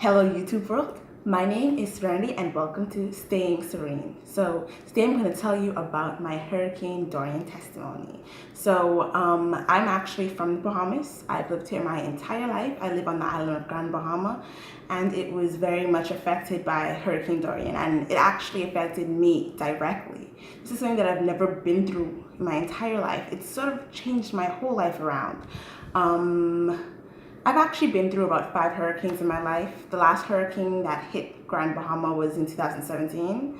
Hello YouTube world, my name is Serenity and welcome to Staying Serene. So today I'm going to tell you about my Hurricane Dorian testimony. I'm actually from the Bahamas. I've lived here my entire life. I live on the island of Grand Bahama and it was very much affected by Hurricane Dorian, and it actually affected me directly. This is something that I've never been through in my entire life. It's sort of changed my whole life around. I've actually been through about 5 hurricanes in my life. The last hurricane that hit Grand Bahama was in 2017.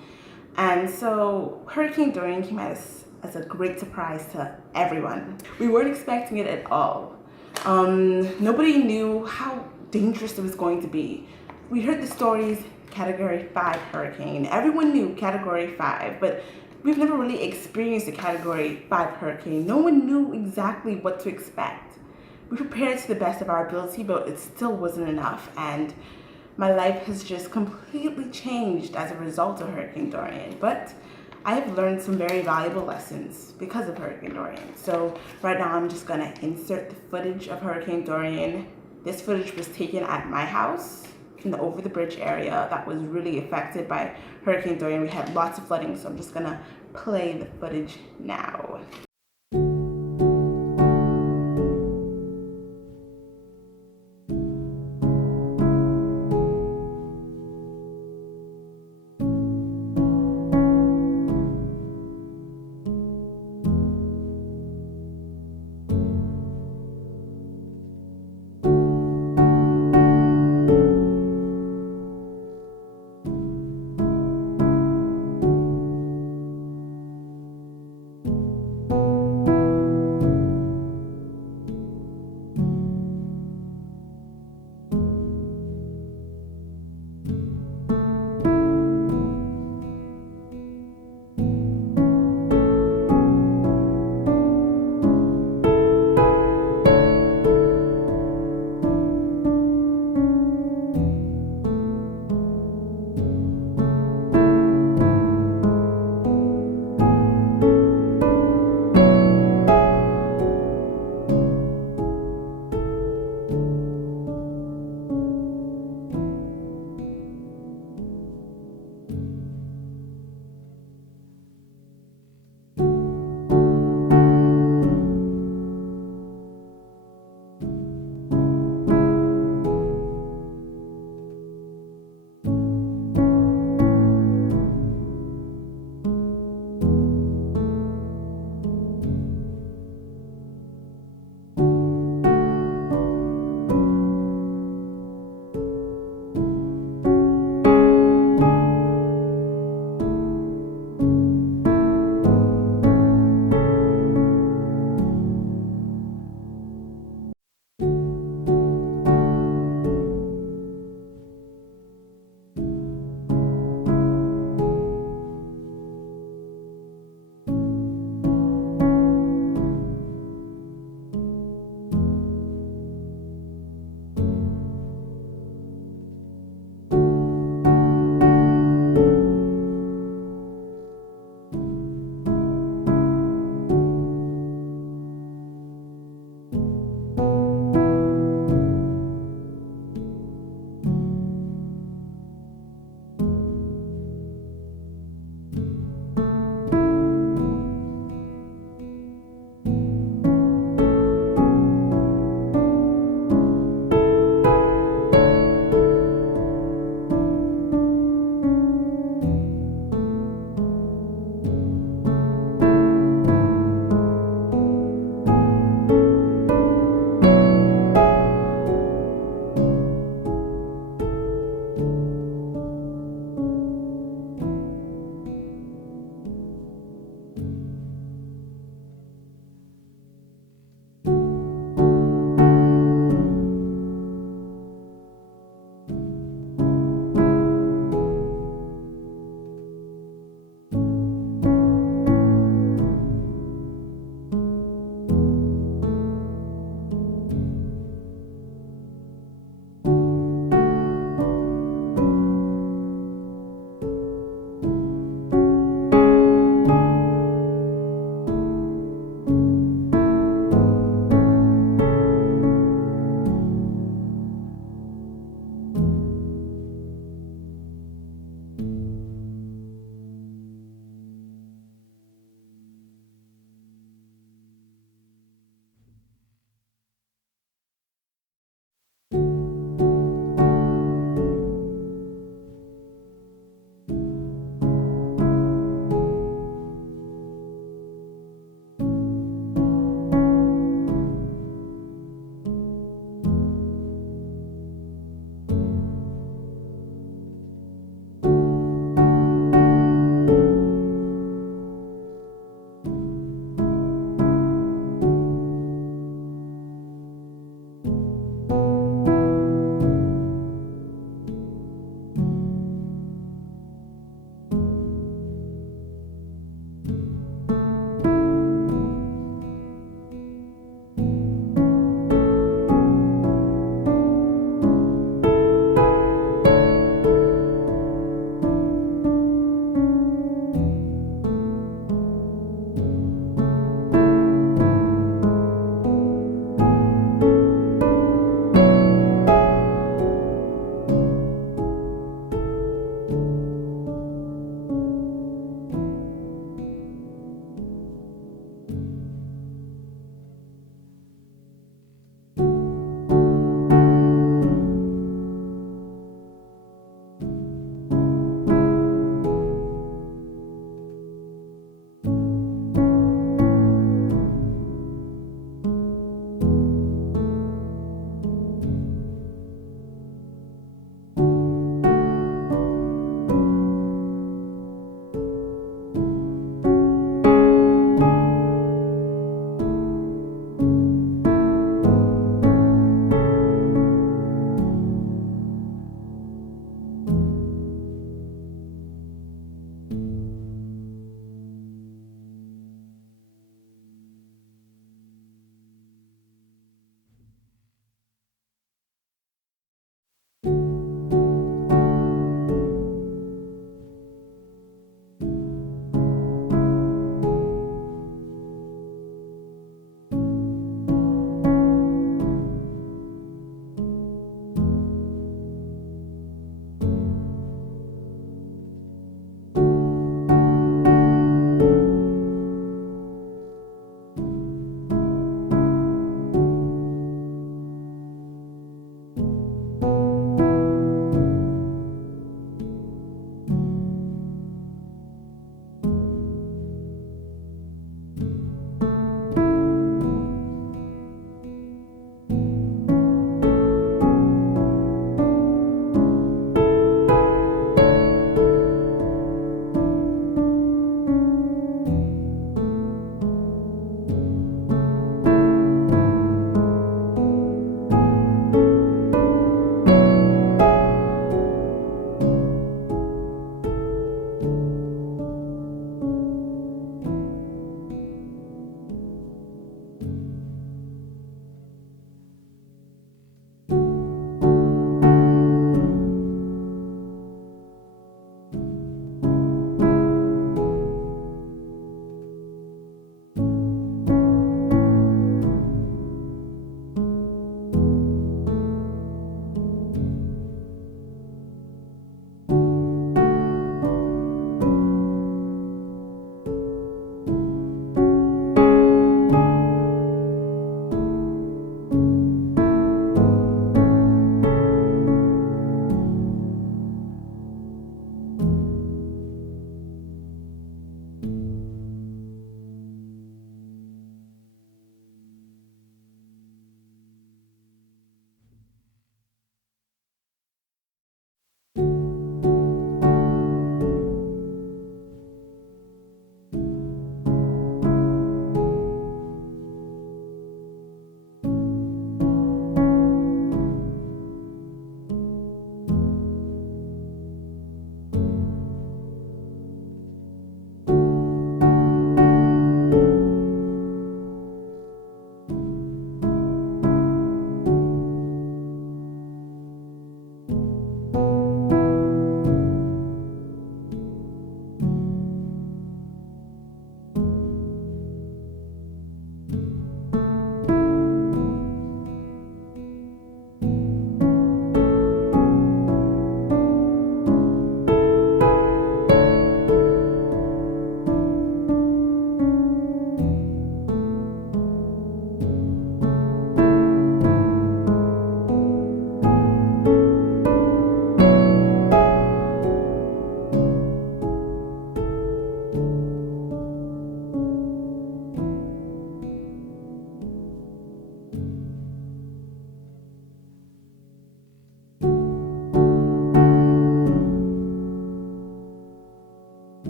And so Hurricane Dorian came as a great surprise to everyone. We weren't expecting it at all. Nobody knew how dangerous it was going to be. We heard the stories, Category 5 hurricane. Everyone knew Category 5, but we've never really experienced a Category 5 hurricane. No one knew exactly what to expect. We prepared to the best of our ability, but it still wasn't enough, and my life has just completely changed as a result of Hurricane Dorian. But I have learned some very valuable lessons because of Hurricane Dorian. So right now I'm just gonna insert the footage of Hurricane Dorian. This footage was taken at my house in the over the bridge area that was really affected by Hurricane Dorian. We had lots of flooding, so I'm just gonna play the footage now.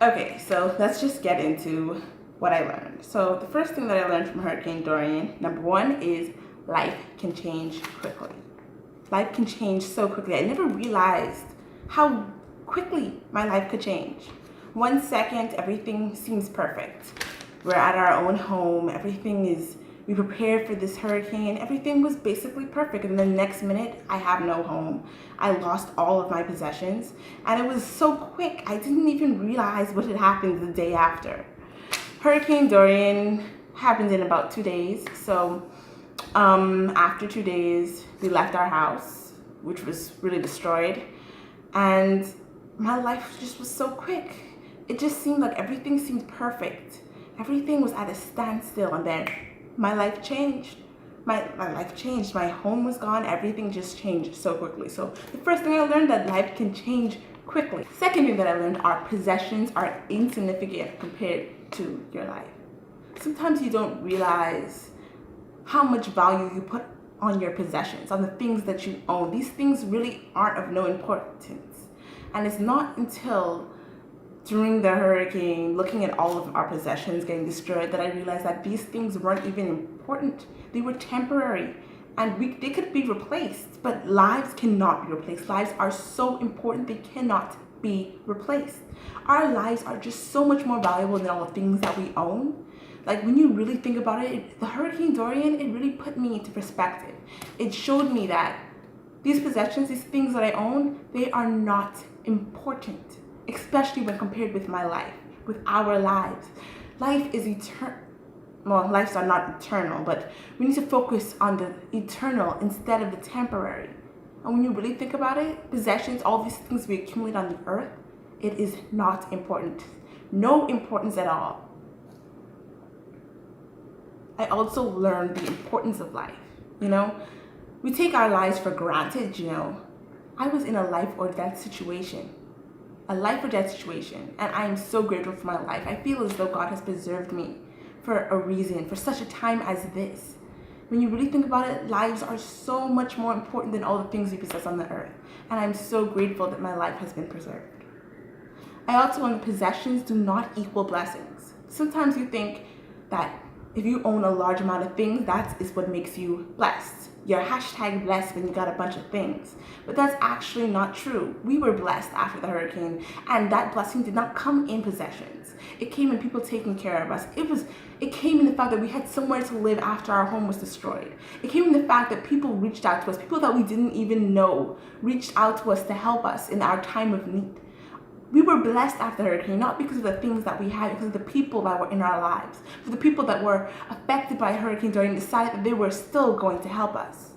Okay, so let's just get into what I learned. So the first thing that I learned from Hurricane Dorian, number one, is life can change quickly. Life can change so quickly. I never realized how quickly my life could change. 1 second, everything seems perfect. We're at our own home. We prepared for this hurricane. Everything was basically perfect. And the next minute, I have no home. I lost all of my possessions. And it was so quick, I didn't even realize what had happened the day after. Hurricane Dorian happened in about 2 days. So after 2 days, we left our house, which was really destroyed. And my life just was so quick. It just seemed like everything seemed perfect. Everything was at a standstill, and then my life changed. My life changed. My home was gone. Everything just changed so quickly. So the first thing I learned, that life can change quickly. Second thing that I learned, our possessions are insignificant compared to your life. Sometimes you don't realize how much value you put on your possessions, on the things that you own. These things really aren't of no importance. And it's not until during the hurricane, looking at all of our possessions getting destroyed, that I realized that these things weren't even important. They were temporary, and they could be replaced, but lives cannot be replaced. Lives are so important, they cannot be replaced. Our lives are just so much more valuable than all the things that we own. Like, when you really think about it, the Hurricane Dorian, it really put me into perspective. It showed me that these possessions, these things that I own, they are not important, especially when compared with my life, with our lives. Life is eternal. Well, lives are not eternal, but we need to focus on the eternal instead of the temporary. And when you really think about it, possessions, all these things we accumulate on the earth, it is not important. No importance at all. I also learned the importance of life. We take our lives for granted. I was in a life or death situation. And I am so grateful for my life. I feel as though God has preserved me for a reason, for such a time as this. When you really think about it, lives are so much more important than all the things we possess on the earth. And I'm so grateful that my life has been preserved. I also learned that possessions do not equal blessings. Sometimes you think that if you own a large amount of things, that is what makes you blessed. You're #blessed when you got a bunch of things. But that's actually not true. We were blessed after the hurricane, and that blessing did not come in possessions. It came in people taking care of us. It came in the fact that we had somewhere to live after our home was destroyed. It came in the fact that people reached out to us, people that we didn't even know reached out to us to help us in our time of need. We were blessed after the hurricane, not because of the things that we had, because of the people that were in our lives. For the people that were affected by Hurricane Dorian decided that they were still going to help us.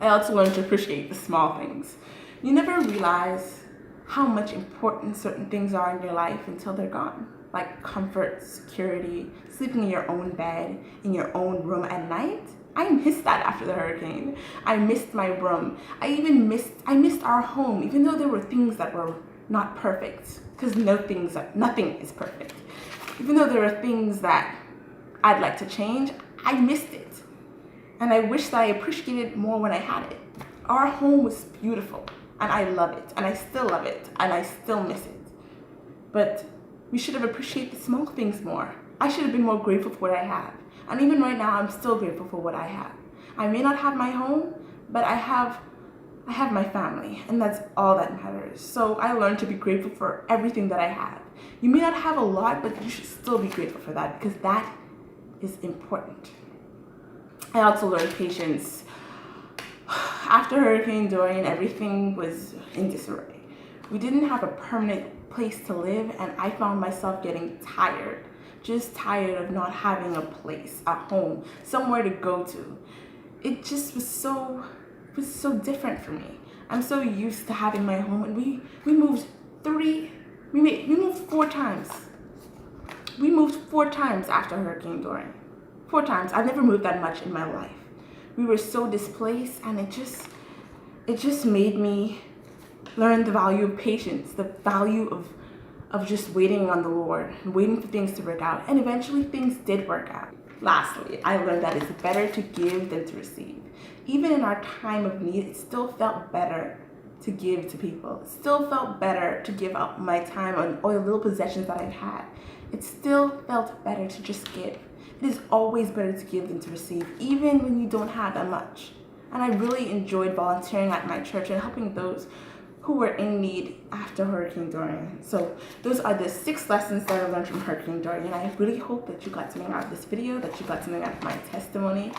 I also learned to appreciate the small things. You never realize how much important certain things are in your life until they're gone. Like comfort, security, sleeping in your own bed, in your own room at night. I missed that after the hurricane. I missed my room. I missed our home, even though there were things that were not perfect, because nothing is perfect. Even though there are things that I'd like to change, I missed it. And I wish that I appreciated it more when I had it. Our home was beautiful, and I love it, and I still love it, and I still miss it. But we should have appreciated the small things more. I should have been more grateful for what I have. And even right now, I'm still grateful for what I have. I may not have my home, but I have my family, and that's all that matters. So I learned to be grateful for everything that I have. You may not have a lot, but you should still be grateful for that, because that is important. I also learned patience. After Hurricane Dorian, everything was in disarray. We didn't have a permanent place to live, and I found myself getting tired. Just tired of not having a place, a home, somewhere to go to. It just was so different for me. I'm so used to having my home, and we moved 4 times. We moved 4 times after Hurricane Dorian. 4 times. I've never moved that much in my life. We were so displaced, and it just made me learn the value of patience, the value of just waiting on the Lord, waiting for things to work out. And eventually things did work out. Lastly, I learned that it's better to give than to receive. Even in our time of need, it still felt better to give to people. It still felt better to give up my time on all the little possessions that I've had. It still felt better to just give. It is always better to give than to receive, even when you don't have that much. And I really enjoyed volunteering at my church and helping those who were in need after Hurricane Dorian. So those are the 6 lessons that I learned from Hurricane Dorian. I really hope that you got something out of this video, that you got something out of my testimony.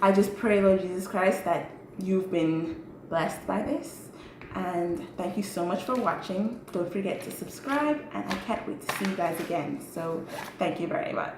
I just pray, Lord Jesus Christ, that you've been blessed by this. And thank you so much for watching. Don't forget to subscribe, and I can't wait to see you guys again. So thank you very much.